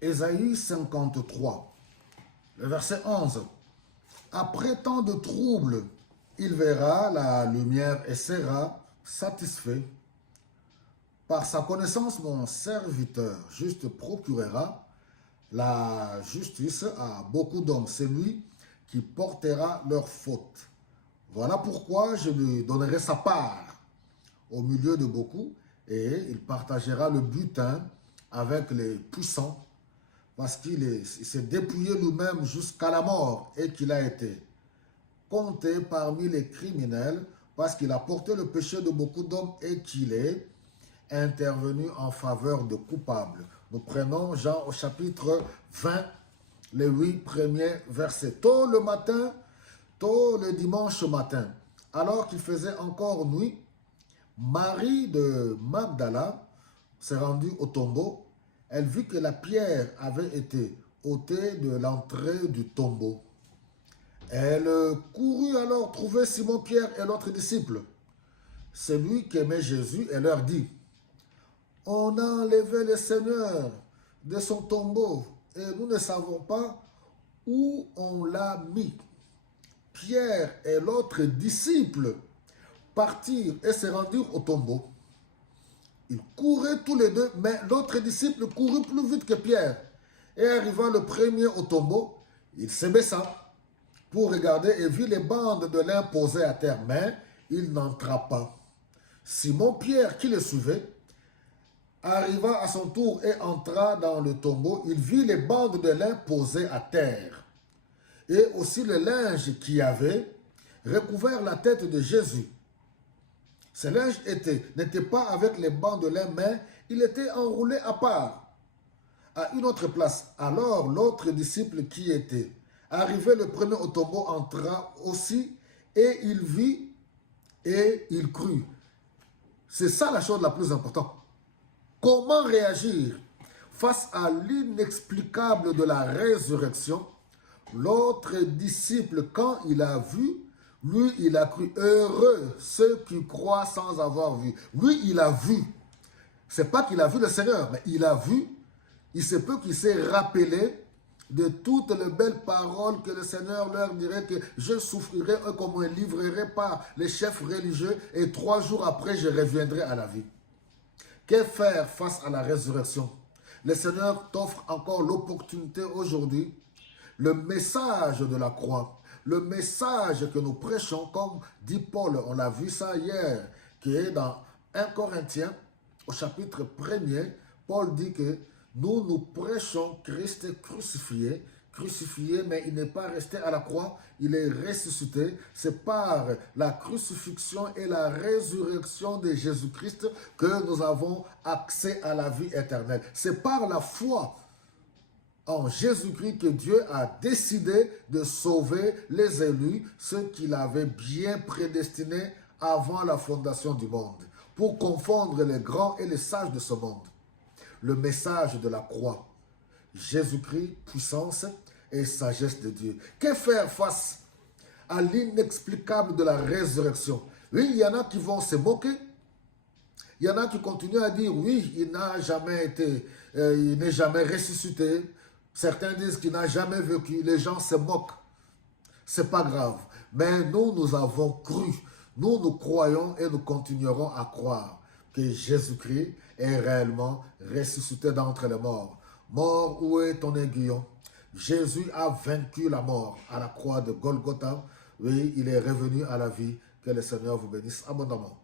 Ésaïe 53, le verset 11. Après tant de troubles, il verra la lumière et sera satisfait. Par sa connaissance, mon serviteur juste procurera la justice à beaucoup d'hommes. C'est lui qui portera leurs fautes. Voilà pourquoi je lui donnerai sa part au milieu de beaucoup et il partagera le butin avec les puissants parce qu'il s'est dépouillé lui-même jusqu'à la mort et qu'il a été compté parmi les criminels parce qu'il a porté le péché de beaucoup d'hommes et qu'il est intervenu en faveur de coupables. Nous prenons Jean au chapitre 20, les 8 premiers versets. Tôt le matin, tôt le dimanche matin, alors qu'il faisait encore nuit, Marie de Magdala s'est rendue au tombeau. Elle vit que la pierre avait été ôtée de l'entrée du tombeau. Elle courut alors trouver Simon-Pierre et l'autre disciple, celui qu'aimait Jésus, et leur dit, « On a enlevé le Seigneur de son tombeau et nous ne savons pas où on l'a mis. » Pierre et l'autre disciple partirent et se rendirent au tombeau. Ils couraient tous les deux, mais l'autre disciple courut plus vite que Pierre. Et arrivant le premier au tombeau, il se baissa pour regarder et vit les bandes de lin posées à terre, mais il n'entra pas. Simon-Pierre, qui le suivait, arriva à son tour et entra dans le tombeau. Il vit les bandes de lin posées à terre et aussi le linge qui avait recouvert la tête de Jésus. Ce linge n'était pas avec les bandes de lin, mais il était enroulé à part, à une autre place. Alors l'autre disciple qui était arrivé le premier au tombeau entra aussi et il vit et il crut. C'est ça la chose la plus importante. Comment réagir face à l'inexplicable de la résurrection? L'autre disciple, quand il a vu, lui, il a cru. Heureux ceux qui croient sans avoir vu. Lui, il a vu. C'est pas qu'il a vu le Seigneur, mais il a vu. Il se peut qu'il s'est rappelé de toutes les belles paroles que le Seigneur leur dirait que je souffrirai et qu'on me livrerai par les chefs religieux et 3 jours après, je reviendrai à la vie. Que faire face à la résurrection? Le Seigneur t'offre encore l'opportunité aujourd'hui. Le message de la croix, le message que nous prêchons, comme dit Paul, on l'a vu ça hier, qui est dans 1 Corinthiens, au chapitre 1er, Paul dit que nous prêchons Christ crucifié, mais il n'est pas resté à la croix, il est ressuscité. C'est par la crucifixion et la résurrection de Jésus-Christ que nous avons accès à la vie éternelle. C'est par la foi en Jésus-Christ que Dieu a décidé de sauver les élus, ceux qu'il avait bien prédestinés avant la fondation du monde, pour confondre les grands et les sages de ce monde. Le message de la croix, Jésus-Christ, puissance et sagesse de Dieu. Que faire face à l'inexplicable de la résurrection? Oui, il y en a qui vont se moquer. Il y en a qui continuent à dire, oui, il n'a jamais été, il n'est jamais ressuscité. Certains disent qu'il n'a jamais vécu. Les gens se moquent. C'est pas grave. Mais nous avons cru. Nous croyons et nous continuerons à croire que Jésus-Christ est réellement ressuscité d'entre les morts. Mort, où est ton aiguillon? Jésus a vaincu la mort à la croix de Golgotha. Oui, il est revenu à la vie. Que le Seigneur vous bénisse abondamment.